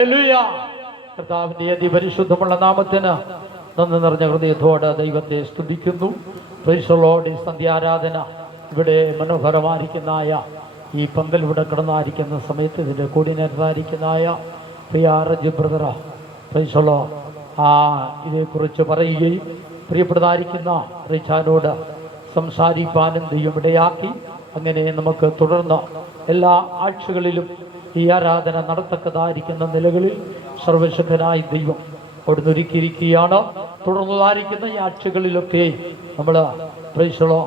കർത്താവിന്റെ അതിപരിശുദ്ധമുള്ള നാമത്തിന് നന്ദി നിറഞ്ഞ ഹൃദയത്തോടെ ദൈവത്തെ സ്തുതിക്കുന്നു. Praise the Lord. സന്ധ്യാരാധന ഇവിടെ മനോഹരമായിരിക്കുന്നതായ ഈ പന്തൽ ഇവിടെ കിടന്നായിരിക്കുന്ന സമയത്ത് ഇതിൻ്റെ കോർഡിനേറ്ററായിരിക്കുന്നതായ പ്രിയ Reju brother praise the Lord ഇതേക്കുറിച്ച് പറയുകയും പ്രിയപ്പെട്ടതായിരിക്കുന്ന റിച്ചാനോട് സംസാരിപ്പാനും ദൈവം ഇടയാക്കി. അങ്ങനെ നമുക്ക് തുടർന്ന് എല്ലാ ആഴ്ചകളിലും ഈ ആരാധന നടത്തക്കതായിരിക്കുന്ന നിലകളിൽ സർവശക്തനായ ദൈവം അവിടുന്ന് ഒരുക്കിയിരിക്കുകയാണ്. തുടർന്നതായിരിക്കുന്ന ഈ ആഴ്ചകളിലൊക്കെ നമ്മൾ പ്രൈസലോ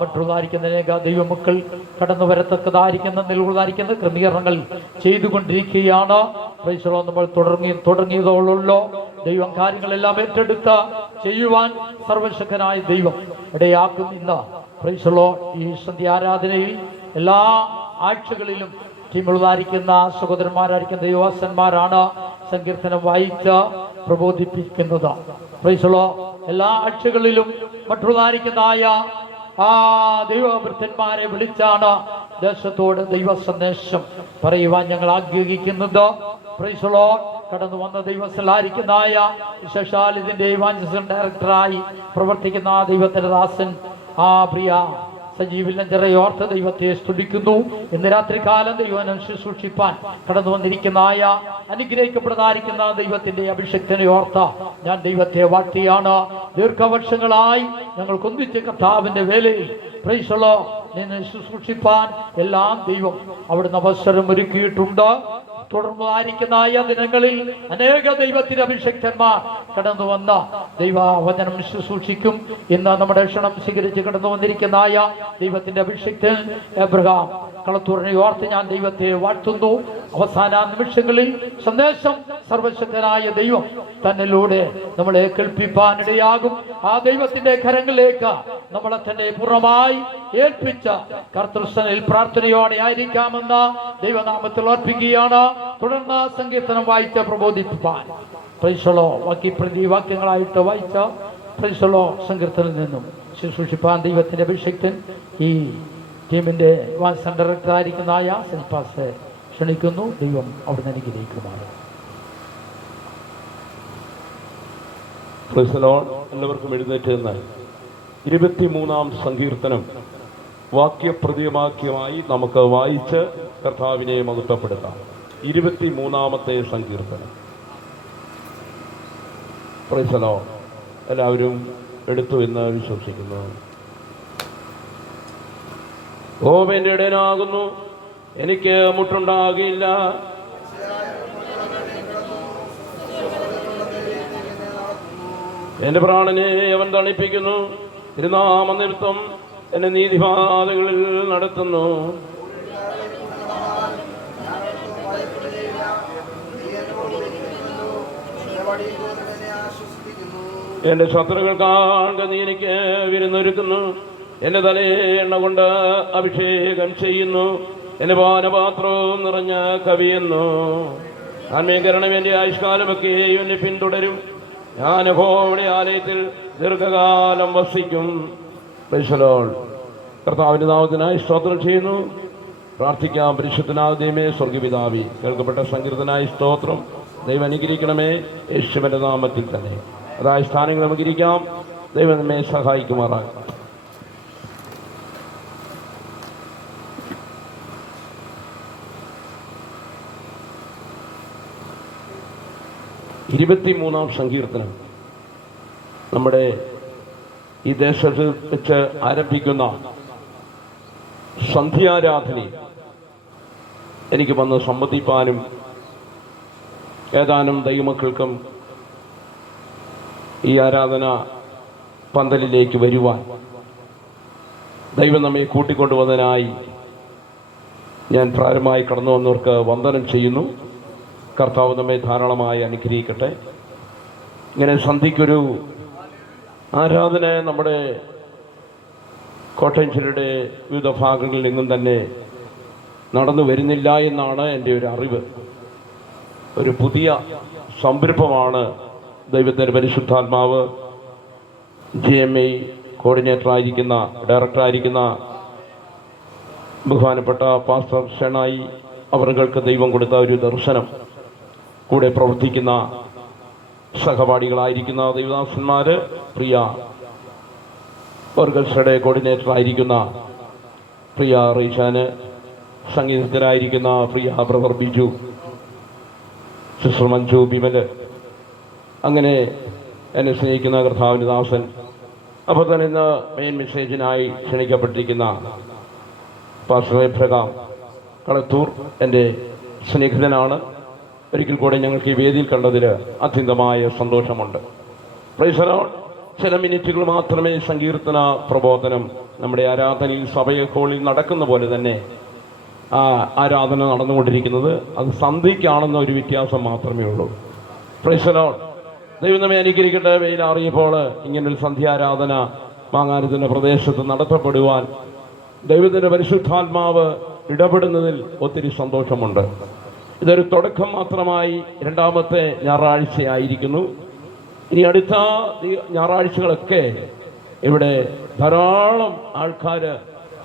മറ്റുള്ളതായിരിക്കുന്ന അനേക ദൈവമക്കൾ കടന്നു വരത്തക്കതായിരിക്കുന്ന നിലവുള്ളതായിരിക്കുന്ന ക്രമീകരണങ്ങൾ ചെയ്തുകൊണ്ടിരിക്കുകയാണ്. പ്രൈസലോ നമ്മൾ തുടങ്ങിയതോളുള്ളൂ. ദൈവം കാര്യങ്ങളെല്ലാം ഏറ്റെടുത്ത് ചെയ്യുവാൻ സർവശക്തനായ ദൈവം ഇടയാക്കും. ഇന്ന് പ്രൈസലോ ഈ സന്ധ്യാരാധനയിൽ എല്ലാ ആഴ്ചകളിലും ടീമുള്ളതായിരിക്കുന്ന സഹോദരന്മാരായിരിക്കുന്ന ദൈവദാസന്മാരാണ് സങ്കീർത്തനം വായിച്ച് പ്രബോധിപ്പിക്കുന്നത്. പ്രൈസലോ എല്ലാ ആഴ്ചകളിലും മറ്റുള്ളതായിരിക്കുന്നതായ ദൈവഭൃത്യന്മാരെ വിളിച്ചാണ് ദേശത്തോട് ദൈവ സന്ദേശം പറയുവാൻ ഞങ്ങൾ ആഗ്രഹിക്കുന്നത്. പ്രൈസലോ കടന്നു വന്ന ദൈവസ്ഥലായിരിക്കുന്നതായ വിശേഷാൽ ഇതിന്റെ ഇവാഞ്ചലിസം ഡയറക്ടറായി പ്രവർത്തിക്കുന്ന ദൈവത്തിന്റെ ദാസൻ പ്രിയ സജീവിൽ ഓർത്ത് ദൈവത്തെ സ്തുതിക്കുന്നു. ഇന്ന് രാത്രികാലം ദൈവം ശുശ്രൂഷിപ്പാൻ കടന്നു വന്നിരിക്കുന്നതായ അനുഗ്രഹിക്കപ്പെടുന്നതായിരിക്കുന്ന ദൈവത്തിന്റെ അഭിഷക്തനെ ഓർത്ത് ഞാൻ ദൈവത്തെ വാഴ്ത്തിയാണ്. ദീർഘവർഷങ്ങളായി ഞങ്ങൾക്ക് ഒന്നിച്ച് കർത്താവിന്റെ വേലയിൽ പ്രൈസലോ നിന്നെ ശുശ്രൂഷിപ്പാൻ എല്ലാം ദൈവം അവിടുന്ന് അവസരം ഒരുക്കിയിട്ടുണ്ട്. തുടർന്നതായിരിക്കുന്നതായ ദിനങ്ങളിൽ അനേക ദൈവത്തിന്റെ അഭിഷക്തന്മാർ കടന്നു വന്ന ദൈവവചനം ശുശ്രൂഷിക്കും. ഇന്ന് നമ്മുടെ ക്ഷണം സ്വീകരിച്ച് കടന്നു വന്നിരിക്കുന്നതായ ദൈവത്തിന്റെ അഭിഷക്തൻ എബ്രഹാം കളത്തൂരിനെ ഓർത്ത് ഞാൻ ദൈവത്തെ വാഴ്ത്തുന്നു. അവസാന നിമിഷങ്ങളിൽ സന്ദേശം സർവശക്തനായ ദൈവം തന്നിലൂടെ നമ്മളെ കേൾപ്പിപ്പാനിടയാകും. ആ ദൈവത്തിന്റെ കരങ്ങളിലേക്ക് നമ്മളെ തന്നെ പൂർണ്ണമായി ഏൽപ്പിച്ച കർത്തൃസനിൽ പ്രാർത്ഥനയോടെ ആയിരിക്കാമെന്ന് ദൈവനാമത്തിൽ അർപ്പിക്കുകയാണ്. തുടർന്ന് സങ്കീർത്തനം വായിച്ച പ്രബോധിപ്പിപ്പാൻ പ്രൈസലോ വാക്യങ്ങളായിട്ട് വായിച്ച പ്രൈസലോ സങ്കീർത്തനിൽ നിന്നും ശുശ്രൂഷിപ്പാൻ ദൈവത്തിന്റെ അഭിഷക്തൻ ഈ ടീമിന്റെ വാൻസൺ ഡയറക്ടറായിരിക്കുന്നതായ സെൽപാസ് ക്ഷണിക്കുന്നു. ദൈവം അവിടുന്ന് അനുഗ്രഹിക്കുമാണ്. എല്ലാവർക്കും എഴുന്നേറ്റ് നിന്നാൽ 23-ാം സങ്കീർത്തനം വാക്യപ്രതിവാക്യമായി നമുക്ക് വായിച്ച് കർത്താവിനെ മഹത്വപ്പെടുത്താം. 23-ാമത്തെ സങ്കീർത്തനം. Praise the Lord. എല്ലാവരും എടുത്തു എന്ന് വിശ്വസിക്കുന്നു. എൻ്റെ ഇടയനാകുന്നു, എനിക്ക് മുട്ടുണ്ടാകില്ല. എൻ്റെ പ്രാണനെ അവൻ തണിപ്പിക്കുന്നു. തിരുനാമനിമിത്തം എന്നെ നീതിപാതകളിൽ നടത്തുന്നു. എൻ്റെ ശത്രുക്കൾ കാണുക നീ എനിക്ക് വിരുന്നൊരുക്കുന്നു. എൻ്റെ തലയെ എണ്ണ കൊണ്ട് അഭിഷേകം ചെയ്യുന്നു. എൻ്റെ പാനപാത്രവും നിറഞ്ഞ കവിയുന്നു. ആത്മീകരണം എൻ്റെ ആയുഷ്കാലമൊക്കെ എന്നെ പിന്തുടരും. ഞാൻ യഹോവയുടെ ആലയത്തിൽ ദീർഘകാലം വസിക്കും. Praise the Lord. കർത്താവിന്റെ നാമത്തിനായി സ്തോത്രം ചെയ്യുന്നു. പ്രാർത്ഥിക്കാം. പരിശുദ്ധനായ ദൈവമേ, സ്വർഗ്ഗപിതാവേ, കേൾക്കപ്പെട്ട സങ്കീർത്തനായി സ്തോത്രം. ദൈവം അനുഗ്രഹിക്കണമേ, യേശുവിന്റെ നാമത്തിൽ തന്നെ. അതായ സ്ഥാനങ്ങൾ നമുക്കിരിക്കാം. ദൈവം നമ്മെ സഹായിക്കുമാറാകാം. ഇരുപത്തിമൂന്നാം സങ്കീർത്തനം നമ്മുടെ ഈ ദേശത്ത് വെച്ച് ആരംഭിക്കുന്ന സന്ധ്യാരാധനയിൽ എനിക്ക് വന്ന് സംബന്ധിപ്പാനും ഏതാനും ദൈവമക്കൾക്കും ഈ ആരാധന പന്തലിലേക്ക് വരുവാൻ ദൈവം നമ്മെ കൂട്ടിക്കൊണ്ടുവന്നതിനായി ഞാൻ പ്രാരംഭമായി കടന്നു വന്നവർക്ക് വന്ദനം ചെയ്യുന്നു. കർത്താവ് നമ്മെ ധാരാളമായി അനുഗ്രഹിക്കട്ടെ. ഇങ്ങനെ സന്ധ്യയ്ക്കൊരു ആരാധന നമ്മുടെ കോട്ടയം ജില്ലയുടെ വിവിധ ഭാഗങ്ങളിൽ നിന്നും തന്നെ നടന്നു വരുന്നില്ല എന്നാണ് എൻ്റെ ഒരു അറിവ്. ഒരു പുതിയ സംരംഭമാണ് ദൈവത്തിൻ്റെ പരിശുദ്ധാത്മാവ് GMA കോർഡിനേറ്ററായിരിക്കുന്ന ഡയറക്ടറായിരിക്കുന്ന ബഹുമാനപ്പെട്ട പാസ്റ്റർ ഷെണായി അവർക്ക് ദൈവം കൊടുത്ത ഒരു ദർശനം കൂടെ പ്രവർത്തിക്കുന്ന സഹപാഠികളായിരിക്കുന്ന ദൈവദാസന്മാര്, പ്രിയ ഓർക്കസ്ട്രയുടെ കോർഡിനേറ്റർ ആയിരിക്കുന്ന പ്രിയ റീഷാന്, സംഗീതത്തിലായിരിക്കുന്ന പ്രിയ ബ്രദർ ബിജു, സിസ്റ്റർ മഞ്ജു, ബിമല്, അങ്ങനെ എന്നെ സ്നേഹിക്കുന്ന കർത്താവിൻ്റെ ദാസൻ, അപ്പോൾ തന്നെ ഇന്ന് മെയിൻ മെസ്സേജിനായി ക്ഷണിക്കപ്പെട്ടിരിക്കുന്ന പാസ്റ്റർ എബ്രഹാം കളത്തൂർ എൻ്റെ സ്നേഹിതനാണ്. ഒരിക്കൽ കൂടെ ഞങ്ങൾക്ക് ഈ വേദിയിൽ കണ്ടതിൽ അത്യന്തമായ സന്തോഷമുണ്ട്. Praise the Lord. ചില മിനിറ്റുകൾ മാത്രമേ സങ്കീർത്തന പ്രബോധനം നമ്മുടെ ആരാധനയിൽ സഭയിൽ നടക്കുന്ന പോലെ തന്നെ ആരാധന നടന്നുകൊണ്ടിരിക്കുന്നത്. അത് സന്ധ്യയ്ക്കാണെന്ന ഒരു വ്യത്യാസം മാത്രമേ ഉള്ളൂ. Praise the Lord. ദൈവം നമ്മെ അനുഗ്രഹിക്കട്ടെ. വെയിലാറിയപ്പോൾ ഇങ്ങനൊരു സന്ധ്യാരാധന മാങ്ങാനത്തിൻ്റെ പ്രദേശത്ത് നടത്തപ്പെടുവാൻ ദൈവത്തിൻ്റെ പരിശുദ്ധാത്മാവ് ഇടപെടുന്നതിൽ ഒത്തിരി സന്തോഷമുണ്ട്. ഇതൊരു തുടക്കം മാത്രമായി രണ്ടാമത്തെ ഞായറാഴ്ചയായിരിക്കുന്നു. ഇനി അടുത്ത ഞായറാഴ്ചകളൊക്കെ ഇവിടെ ധാരാളം ആൾക്കാർ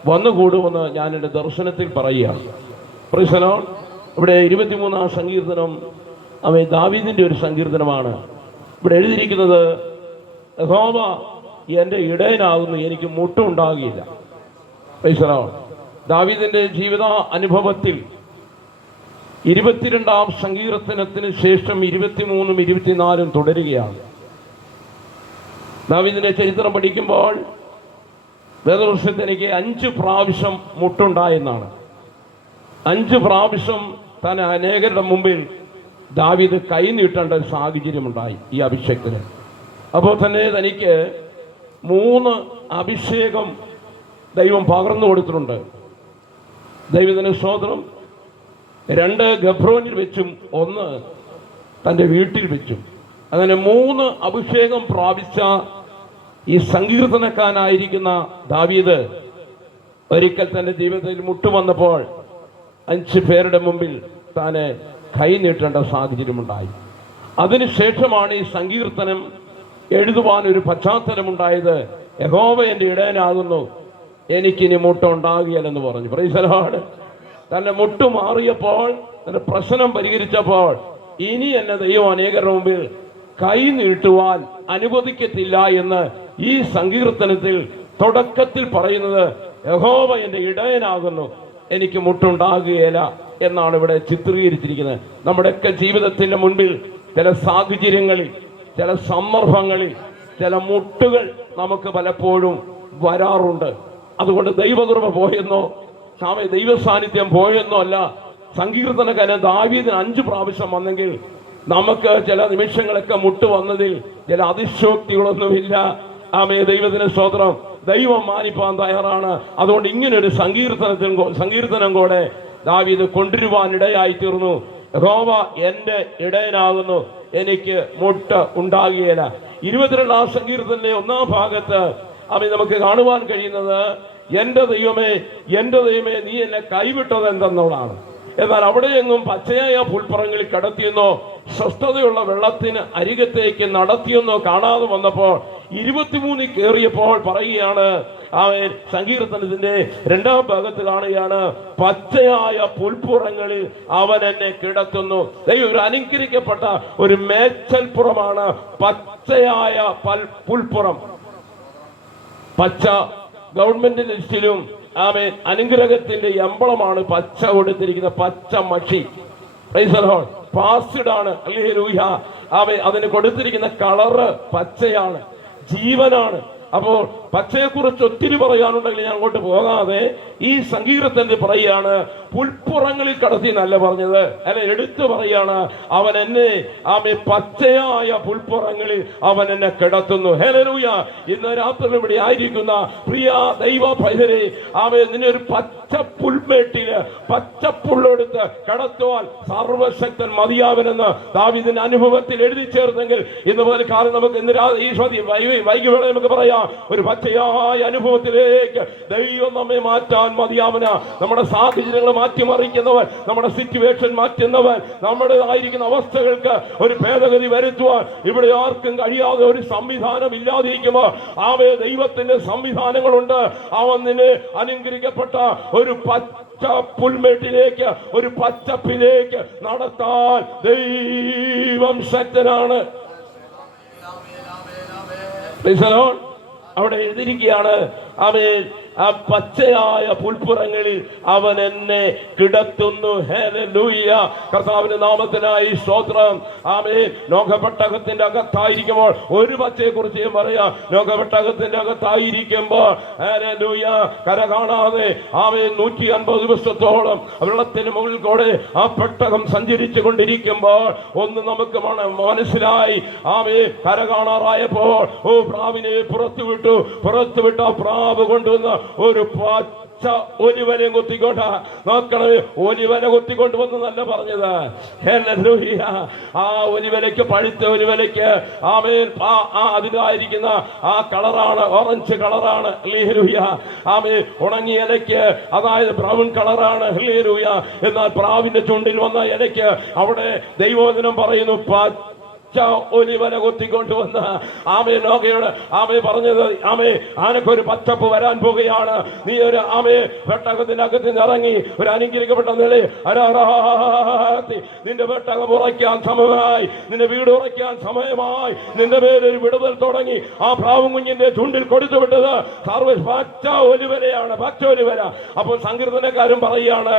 വന്നുകൂടുമെന്ന് ഞാൻ എൻ്റെ ദർശനത്തിൽ പറയുകയാണ്. Praise the Lord. ഇവിടെ 23-ാം സങ്കീർത്തനം ദാവീദിൻ്റെ ഒരു സങ്കീർത്തനമാണ്. ഇവിടെ എഴുതിയിരിക്കുന്നത്, യഹോവ എൻ്റെ ഇടയനാകുന്നു, എനിക്ക് മുട്ടുണ്ടാകുകയില്ല. Praise the Lord. ദാവീദിൻ്റെ ജീവിത അനുഭവത്തിൽ 22-ാം സങ്കീർത്തനത്തിന് ശേഷം 23-ഉം 24-ഉം തുടരുകയാണ്. ദാവീദിന്റെ ചരിത്രം പഠിക്കുമ്പോൾ വേദപുസ്തകത്തിൽ എനിക്ക് 5 പ്രാവശ്യം മുട്ടുണ്ടായെന്നാണ്. 5 പ്രാവശ്യം താൻ അനേകരുടെ മുമ്പിൽ ദാവീദ് കൈ നീട്ടേണ്ട സാഹചര്യമുണ്ടായി ഈ അഭിഷേകത്തിന്. അപ്പോൾ തന്നെ തനിക്ക് 3 അഭിഷേകം ദൈവം പകർന്നു കൊടുത്തിട്ടുണ്ട്. ദൈവത്തിന് സ്തോത്രം. 2 ഗബ്രോനിൽ വെച്ചും 1 തൻ്റെ വീട്ടിൽ വെച്ചും, അങ്ങനെ 3 അഭിഷേകം പ്രാപിച്ച ഈ സങ്കീർത്തനക്കാരനായിരിക്കുന്ന ദാവീദ് ഒരിക്കൽ തൻ്റെ ജീവിതത്തിൽ മുട്ടുവന്നപ്പോൾ 5 പേരുടെ മുമ്പിൽ താന് കൈ നീട്ടേണ്ട സാഹചര്യമുണ്ടായി. അതിനുശേഷമാണ് ഈ സങ്കീർത്തനം എഴുതുവാൻ ഒരു പശ്ചാത്തലമുണ്ടായത്. യഹോവ എൻ്റെ ഇടയനാകുന്നു, എനിക്കിനി മുട്ടുണ്ടാകുകയില്ലെന്ന് പറഞ്ഞു. Praise the Lord. തന്റെ മുട്ടു മാറിയപ്പോൾ, തന്റെ പ്രശ്നം പരിഹരിച്ചപ്പോൾ, ഇനി എന്നെ ദൈവം അനേകരുടെ മുമ്പിൽ കൈ നീട്ടുവാൻ അനുവദിക്കത്തില്ല എന്ന് ഈ സങ്കീർത്തനത്തിൽ തുടക്കത്തിൽ പറയുന്നത്, യഹോവ എൻ്റെ ഇടയനാകുന്നു, എനിക്ക് മുട്ടുണ്ടാകുകയില്ല എന്നാണ് ഇവിടെ ചിത്രീകരിച്ചിരിക്കുന്നത്. നമ്മുടെയൊക്കെ ജീവിതത്തിന്റെ മുൻപിൽ ചില സാഹചര്യങ്ങളിൽ, ചില സന്ദർഭങ്ങളിൽ ചില മുട്ടുകൾ നമുക്ക് പലപ്പോഴും വരാറുണ്ട്. അതുകൊണ്ട് ദൈവകൃപ പോയെന്നോ ദൈവ സാന്നിധ്യം പോയെന്നോ അല്ല. സങ്കീർത്തനക്കാരൻ ദാവീദിന് 5 പ്രാവശ്യം വന്നെങ്കിൽ നമുക്ക് ചില നിമിഷങ്ങളൊക്കെ മുട്ട് വന്നതിൽ ചില അതിശോക്തികളൊന്നുമില്ല. ദൈവത്തിന് സ്തോത്രം. ദൈവം മാനിപ്പാൻ തയ്യാറാണ്. അതുകൊണ്ട് ഇങ്ങനൊരു സങ്കീർത്തനം കൂടെ ദാവീദ് കൊണ്ടുവരുവാൻ ഇടയായി തീർന്നു. യഹോവ എൻ്റെ ഇടയനാകുന്നു, എനിക്ക് മുട്ട് ഉണ്ടാകുകയില്ല. 22-ാം സങ്കീർത്തനത്തിലെ 1-ാം ഭാഗത്ത് നമുക്ക് കാണുവാൻ കഴിയുന്നത്, എൻ്റെ ദൈവമേ, എൻ്റെ ദൈവമേ, നീ എന്നെ കൈവിട്ടത് എന്തെന്നുള്ളതാണ്. എന്നാൽ അവിടെയെങ്ങും പച്ചയായ പുൽപ്പുറങ്ങളിൽ കടത്തിയെന്നോ സ്വസ്ഥതയുള്ള വെള്ളത്തിന് അരികത്തേക്ക് നടത്തിയെന്നോ കാണാതെ വന്നപ്പോൾ 23 കയറിയപ്പോൾ പറയുകയാണ്, സങ്കീർത്തനത്തിന്റെ 2-ാം ഭാഗത്ത് കാണുകയാണ്, പച്ചയായ പുൽപ്പുറങ്ങളിൽ അവൻ എന്നെ കിടത്തുന്നു. ദൈവം ഒരു അനുഗ്രഹിക്കപ്പെട്ട ഒരു മേച്ചൽപ്പുറമാണ് പച്ചയായ പുൽപ്പുറം. പച്ച ഗവൺമെന്റ് ലിസ്റ്റിലും അനുഗ്രഹത്തിന്റെ എംബ്ലമാണ് പച്ച കൊടുത്തിരിക്കുന്ന പച്ച മഷി. Praise the Lord. പാസ്ഡ് ആണ്. ഹല്ലേലൂയ. അതിന് കൊടുത്തിരിക്കുന്ന കളറ് പച്ചയാണ്, ജീവനാണ്. അപ്പോൾ പച്ചയെക്കുറിച്ച് ഒത്തിരി പറയാനുണ്ടെങ്കിൽ ഞാൻ അങ്ങോട്ട് പോകാതെ ഈ സങ്കീർത്തനത്തിൽ പറയുകയാണ്, പുൽപ്പുറങ്ങളിൽ കടത്തി എന്നല്ല പറഞ്ഞത്, അല്ല, എടുത്തു പറയാണ്, അവൻ എന്നെ പച്ചയായ പുൽപ്പുറങ്ങളിൽ അവൻ എന്നെ കിടത്തുന്നു. ഹല്ലേലൂയ. ഇന്ന് രാത്രി ഇവിടെ ആയിരിക്കുന്ന പ്രിയ ദൈവ പൈതരെ, നിന്നെ ഒരു പച്ച പുൽമേട്ടില് പച്ചപ്പുള്ളെടുത്ത് കടത്തുവാൻ സർവശക്തൻ മതിയാവനെന്ന് ദാവീദിന്റെ അനുഭവത്തിൽ എഴുതി ചേർന്നെങ്കിൽ ഇന്ന് പോലെ കാലം നമുക്ക് ഇന്ന് ഈ വൈകി വേള നമുക്ക് പറയാം, ഒരു പച്ചയായ അനുഭവത്തിലേക്ക് ദൈവം നമ്മെ മാറ്റാൻ മതിയാവന. നമ്മുടെ സാഹചര്യങ്ങൾ മാറ്റിമറിക്കുന്നവൻ, നമ്മുടെ സിറ്റുവേഷൻ മാറ്റുന്നവൻ, നമ്മുടെ ആയിരിക്കുന്ന അവസ്ഥകൾക്ക് ഒരു ഭേദഗതി വരുത്തുവാൻ ഇവിടെ ആർക്കും കഴിയാതെ ഒരു സംവിധാനം ഇല്ലാതിരിക്കുമ്പോൾ അവയെ ദൈവത്തിന്റെ സംവിധാനങ്ങളുണ്ട്. അവൻ നിന്നെ അനുഗ്രഹിക്കപ്പെട്ട ഒരു പച്ച പുൽമേട്ടിലേക്ക്, ഒരു പച്ചപ്പിലേക്ക് നടത്താൻ ദൈവം ശക്തനാണ്. അവിടെ എഴുതിയിരിക്കുകയാണ്, അവൻ ആ പച്ചയായ പുൽപ്പുറങ്ങളിൽ അവൻ എന്നെ കിടത്തുന്നു. ഹല്ലേലൂയ. കർത്താവിന്റെ നാമത്തിനായി സ്തോത്രം. ആമേൻ. നോഹപ്പെട്ടകത്തിന്റെ അകത്തായിരിക്കുമ്പോൾ ഒരു പച്ചയെ കുറിച്ച് ഞാൻ പറയാം. നോഹപ്പെട്ടകത്തിന്റെ അകത്തായിരിക്കുമ്പോൾ ഹല്ലേലൂയ കര കാണാതെ ആമേൻ 150 ദിവസത്തോളം വെള്ളത്തിന് മുകളിൽ കൂടെ ആ പെട്ടകം സഞ്ചരിച്ചു കൊണ്ടിരിക്കുമ്പോൾ ഒന്ന് നമുക്ക് മനസ്സിലായി. ആമേൻ. കര കാണാറായപ്പോൾ പ്രാവിനെ പുറത്തുവിട്ട പ്രാവ് കൊണ്ടുവന്ന ഒരു പച്ച ഒലിവനെ കൊത്തിക്കൊണ്ട നോക്കണമേ. ഒലിവന കൊത്തിക്കൊണ്ടുവന്നല്ല പറഞ്ഞത്. ഹല്ലേലൂയ. ആ ഒലിവലയ്ക്ക്, പഴുത്ത ഒലിവലയ്ക്ക് ആമേൻ അതിനായിരിക്കുന്ന ആ കളറാണ്, ഓറഞ്ച് കളറാണ്. ഹല്ലേലൂയ. ആമേൻ. ഉണങ്ങിയ ഇലയ്ക്ക് അതായത് ബ്രൗൺ കളറാണ്. ഹല്ലേലൂയ. എന്നാൽ പ്രാവിന്റെ ചുണ്ടിൽ വന്ന ഇലയ്ക്ക് അവിടെ ദൈവവചനം പറയുന്നു ഒലിവന കൊത്തിക്കൊണ്ടുവന്ന് ആമേ നോകയോട് ആമേ പറഞ്ഞത്, ആമേ ആനക്കൊരു പച്ചപ്പ് വരാൻ പോകുകയാണ്. നീ ഒരു ആമേ പെട്ടകത്തിനകത്ത് ഇറങ്ങി ഒരു അനുഗ്രഹിക്കപ്പെട്ട നില നിന്റെ പെട്ടകം ഉറയ്ക്കാൻ സമയമായി, നിന്റെ വീട് ഉറയ്ക്കാൻ സമയമായി. നിന്റെ മേലൊരു വിടുതൽ തുടങ്ങി. ആ പ്രാവും കുഞ്ഞിന്റെ ചുണ്ടിൽ കൊടുത്തു വിട്ടത് പച്ച ഒലിവലയാണ്, പച്ച ഒലിവല. അപ്പോൾ സങ്കീർത്തനക്കാരൻ പറയുകയാണ്,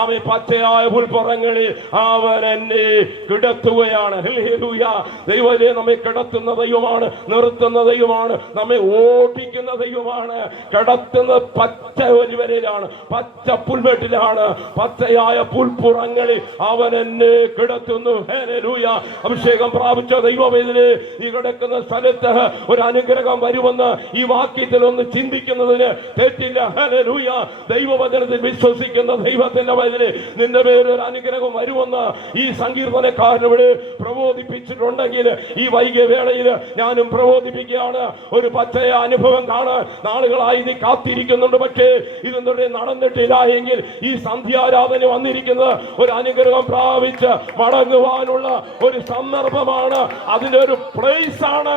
ആമേ പച്ചയായ പുൽപ്പുറങ്ങളിൽ അവൻ എന്നെ കിടത്തുകയാണ്. ഹല്ലേലൂയ. ദൈവമേ, നമ്മെ കിടത്തുന്ന ദൈവമാണ്, നിർത്തുന്ന ദൈവമാണ്, നമ്മെ ഓടിക്കുന്ന ദൈവമാണ്. കിടത്തുന്ന പച്ച ഒലിവലയിലാണ്, പച്ച പുൽമേട്ടിലാണ്, പച്ചയായ പുൽപ്പുറങ്ങളിൽ അവൻ എന്നെ കിടത്തുന്നു. ഹല്ലേലൂയ. അഭിഷേകം പ്രാപിച്ച ദൈവവേദനെ ഈ കിടക്കുന്ന സ്ഥലത്ത് ഒരു അനുഗ്രഹം വരുമെന്ന് ഈ വാക്യത്തിൽ ഒന്ന് ചിന്തിക്കുന്നതിന് തെറ്റില്ല. ഹല്ലേലൂയ. ദൈവവചനത്തിൽ വിശ്വസിക്കുന്ന ദൈവത്തിന്റെ വേദനെ നിന്റെ പേരൊരു അനുഗ്രഹം വരുമെന്ന് ഈ സങ്കീർത്തനക്കാരനോട് പ്രബോധിപ്പിച്ചിട്ടുണ്ടെങ്കിൽ ഈ വൈകിയ വേളയിൽ ഞാനും പ്രബോധിപ്പിക്കുകയാണ്. ഒരു പച്ചയ അനുഭവം കാണാൻ നാളുകളായി നീ കാത്തിരിക്കുന്നുണ്ട്. പക്ഷേ ഇതൊന്നും നടന്നിട്ടില്ല എങ്കിൽ ഈ സന്ധ്യാരാധന വന്നിരിക്കുന്നത് ഒരു അനുഗ്രഹം പ്രാപിച്ച് മടങ്ങുവാനുള്ള ഒരു സന്ദർഭമാണ്. അതിന്റെ ഒരു പ്ലേസ് ആണ്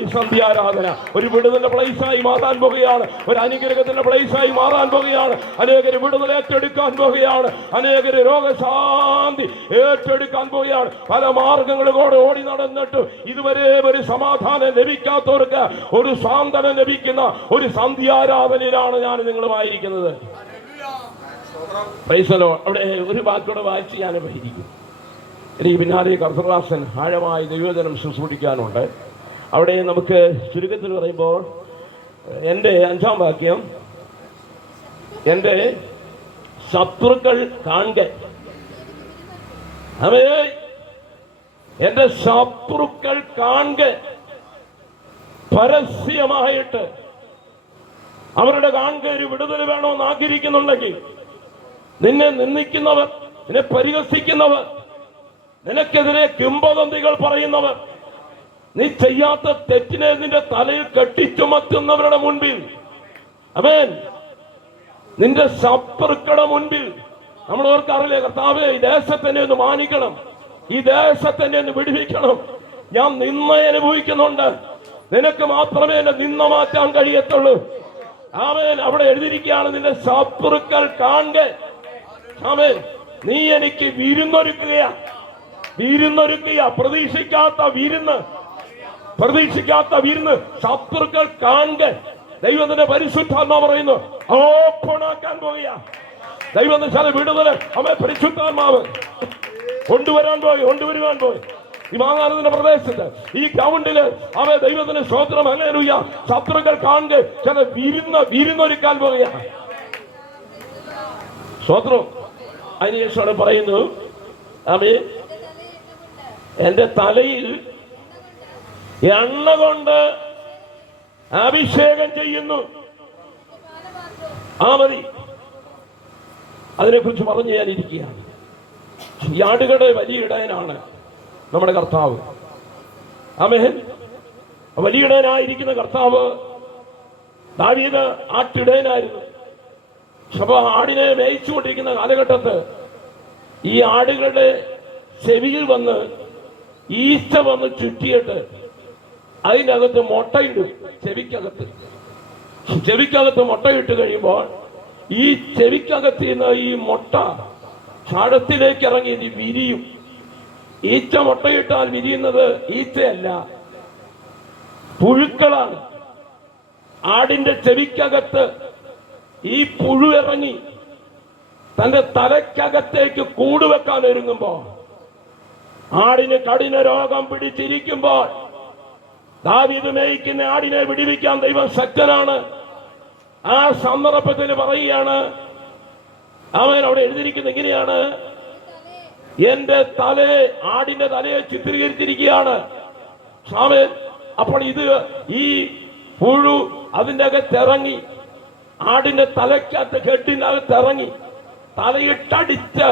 ഈ സന്ധ്യാരാധന. ഒരു വിടുതലിന്റെ പ്ലേസായി മാറാൻ പോകുകയാണ്, ഒരു അനുഗ്രഹത്തിന്റെ പ്ലേസായി മാറാൻ പോകുകയാണ്. അനേകര് വിടുതൽ ഏറ്റെടുക്കാൻ പോകുകയാണ്, അനേകര് രോഗശാന്തി ഏറ്റെടുക്കാൻ പോകുകയാണ്. പല മാർഗങ്ങളിലൂടെ ഓടി നടന്നിട്ട് ഇതുവരെ ഒരു സമാധാനം ലഭിക്കാത്തവർക്ക് ഒരു സാന്ത്വനം ലഭിക്കുന്ന ഒരു സന്ധ്യാരാധനയിലാണ് ഞാൻ നിങ്ങളുമായിരിക്കുന്നത്. അവിടെ ഒരു വാക്കോടെ വായിച്ച് ഞാൻ പോയിരിക്കും. എനിക്ക് പിന്നാലെ കർത്തദാസൻ ആഴമായി ദൈവവചനം ശുശ്രൂഷിക്കാനുണ്ട്. അവിടെ നമുക്ക് ചുരുക്കത്തിൽ പറയുമ്പോൾ എൻ്റെ 5-ാം വാക്യം, എൻ്റെ ശത്രുക്കൾ കാണുക. അവേ എൻ്റെ ശത്രുക്കൾ കാണുക. പരസ്യമായിട്ട് അവരുടെ കാണുക ഒരു വിടുതൽ വേണമെന്ന് ആഗ്രഹിക്കുന്നുണ്ടെങ്കിൽ, നിന്നെ നിന്ദിക്കുന്നവർ, നിന്നെ പരിഹസിക്കുന്നവർ, നിനക്കെതിരെ കിംവദന്തികൾ പറയുന്നവർ, നീ ചെയ്യാത്ത തെറ്റിനെ നിന്റെ തലയിൽ കെട്ടിച്ചുമത്തുന്നവരുടെ മുൻപിൽ, ആമേൻ, നിന്റെ ശത്രുക്കളുടെ മുൻപിൽ നമ്മൾ ഓർക്കാറില്ലേ, കർത്താവേ ഈ ദേശത്തിനെ ഒന്ന് മാനിക്കണം, ഈ ദേശത്തിനെ ഒന്ന് വിടുവിക്കണം, ഞാൻ നിന്ന അനുഭവിക്കുന്നുണ്ട്, നിനക്ക് മാത്രമേ എന്നെ നിന്ന മാറ്റാൻ കഴിയത്തുള്ളൂ. ആമേൻ. അവിടെ എഴുതിയിരിക്കുകയാണ്, നിന്റെ ശത്രുക്കൾ കാണുക. ആമേൻ. നീ എനിക്ക് വിരുന്നൊരുക്കുക, പ്രതീക്ഷിക്കാത്ത വിരുന്ന് ശത്രുക്കൾ കാണുക. ദൈവത്തിന്റെ പരിശുദ്ധാത്മാവ് പറയുന്നു, ഓപ്പണാക്കാൻ പോകുക. ദൈവത്തിന്റെ ചില വിടുതല് അമ്മ പരിശുദ്ധാത്മാവ് കൊണ്ടുവരുവാൻ പോയി ഈ മാങ്ങാനത്തിന്റെ പ്രദേശത്ത്, ഈ ഗ്രൗണ്ടില് അവ ദൈവത്തിന് സ്തോത്രം. ഹല്ലേലൂയ. ശത്രുക്കൾ കാണുക, ചില വിരുന്നൊരുക്കാൻ പോകുക. സ്തോത്രം. അതിനുശേഷമാണ് പറയുന്നു, ആമേൻ, എന്റെ തലയിൽ എണ്ണ കൊണ്ട് അഭിഷേകം ചെയ്യുന്നു. ആ മതി. അതിനെക്കുറിച്ച് പറഞ്ഞു ഞാനിരിക്കുകയാണ്. ഈ ആടുകളുടെ വലിയ ഇടയനാണ് നമ്മുടെ കർത്താവ്. ആമേൻ. വലിയ ഇടയനായിരിക്കുന്ന കർത്താവ് ദാവീദ് ആട്ടിടയനായിരുന്നു. അപ്പൊ ആടിനെ മേയിച്ചുകൊണ്ടിരിക്കുന്ന കാലഘട്ടത്ത് ഈ ആടുകളുടെ ചെവിയിൽ വന്ന് ഈച്ച വന്ന് ചുറ്റിയിട്ട് അതിനകത്ത് മുട്ടയിടും. ചെവിക്കകത്ത് മുട്ടയിട്ട് കഴിയുമ്പോൾ ഈ ചെവിക്കകത്തിരുന്ന ഈ മുട്ട ചാടത്തിലേക്ക് ഇറങ്ങി വിരിയും. ഈച്ച മുട്ടയിട്ടാൽ വിരിയുന്നത് ഈച്ചയല്ല, പുഴുക്കളാണ്. ആടിന്റെ ചെവിക്കകത്ത് ഈ പുഴു ഇറങ്ങി തന്റെ തലയ്ക്കകത്തേക്ക് കൂടുവെക്കാൻ ഒരുങ്ങുമ്പോൾ, ആടിന് കഠിന രോഗം പിടിച്ചിരിക്കുമ്പോൾ ദാവീദ് മേയിക്കുന്ന ആടിനെ വിടുവിക്കാൻ ദൈവം ശക്തനാണ്. ആ സന്ദർഭത്തിൽ പറയുകയാണ്, അവൻ അവിടെ എഴുതിയിരിക്കുന്ന ഇങ്ങനെയാണ്, എന്റെ തലയെ, ആടിന്റെ തലയെ ചിത്രീകരിച്ചിരിക്കുകയാണ്. ആമേൻ. അപ്പോൾ ഇത് ഈ പുഴു അതിന്റെ അകത്തിറങ്ങി ആടിന്റെ തലയ്ക്കകത്ത് ഹെഡിനകത്ത് ഇറങ്ങി തലയിട്ടടിച്ച്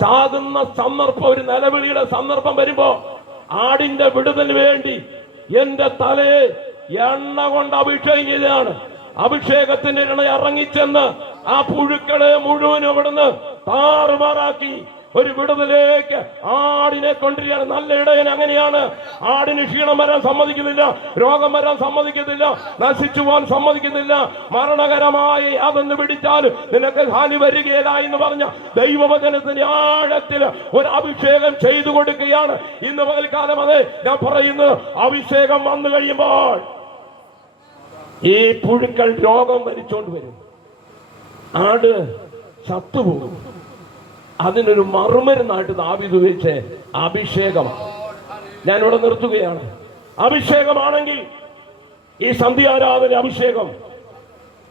ചാകുന്ന സന്ദർഭം, ഒരു നിലവിളിയുടെ സന്ദർഭം വരുമ്പോ ആടിന്റെ വിടുതലിന് വേണ്ടി എന്റെ തലയെ എണ്ണ കൊണ്ട് അഭിഷേകം ചെയ്തതാണ്. അഭിഷേകത്തിന്റെ എണ്ണ ഇറങ്ങിച്ചെന്ന് ആ പുഴുക്കളെ മുഴുവനും അവിടുന്ന് താറുമാറാക്കി ഒരു വിടുതലേക്ക് ആടിനെ കൊണ്ടിരിക്കുകയാണ്. നല്ല ഇടയൻ അങ്ങനെയാണ്. ആടിന് ക്ഷീണം വരാൻ സമ്മതിക്കുന്നില്ല, രോഗം വരാൻ സമ്മതിക്കുന്നില്ല, നശിച്ചു പോകാൻ സമ്മതിക്കുന്നില്ല. മരണകരമായ യാതൊന്ന് പിടിച്ചാലും നിനക്ക് ഹാനി വരികയില്ല എന്ന് പറഞ്ഞ ദൈവവചനത്തിന്റെ ആഴത്തിൽ ഒരു അഭിഷേകം ചെയ്തു കൊടുക്കുകയാണ് ഇന്ന് പകൽക്കാലം. അതെ ഞാൻ പറയുന്നത്, അഭിഷേകം വന്നു കഴിയുമ്പോൾ ഈ പുഴുക്കൾ രോഗം വരിച്ചോണ്ട് വരും, ആട് ചത്തുപോകും. അതിനൊരു മറുമരുന്നായിട്ട് ദാവീദ് ഉപയോഗിച്ച അഭിഷേകമാണ്. ഞാനിവിടെ നിർത്തുകയാണ്. അഭിഷേകമാണെങ്കിൽ ഈ സന്ധ്യാരാധന അഭിഷേകം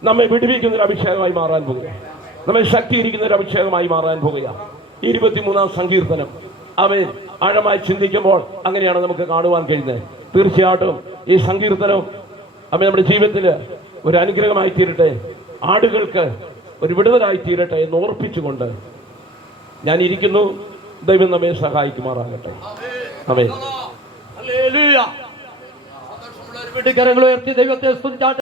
നമ്മെ വിടുവിക്കുന്ന ഒരു അഭിഷേകമായി മാറാൻ പോകുക, നമ്മെ ശക്തിയിരിക്കുന്ന ഒരു അഭിഷേകമായി മാറാൻ പോകുക. 23-ാം സങ്കീർത്തനം അവൻ ആഴമായി ചിന്തിക്കുമ്പോൾ അങ്ങനെയാണ് നമുക്ക് കാണുവാൻ കഴിയുന്നത്. തീർച്ചയായിട്ടും ഈ സങ്കീർത്തനം അവൻ നമ്മുടെ ജീവിതത്തിൽ ഒരു അനുഗ്രഹമായി തീരട്ടെ, ആടുകൾക്ക് ഒരു വിടുതലായി തീരട്ടെ എന്ന് ഓർപ്പിച്ചുകൊണ്ട് ഞാൻ ഇരിക്കുന്നു. ദൈവം നമ്മെ സഹായിക്കുമാറാകട്ടെ. ആമേൻ. ഹല്ലേലൂയ. കരങ്ങൾ ഉയർത്തി ദൈവത്തെ സ്തുതിച്ചാട്ടെ.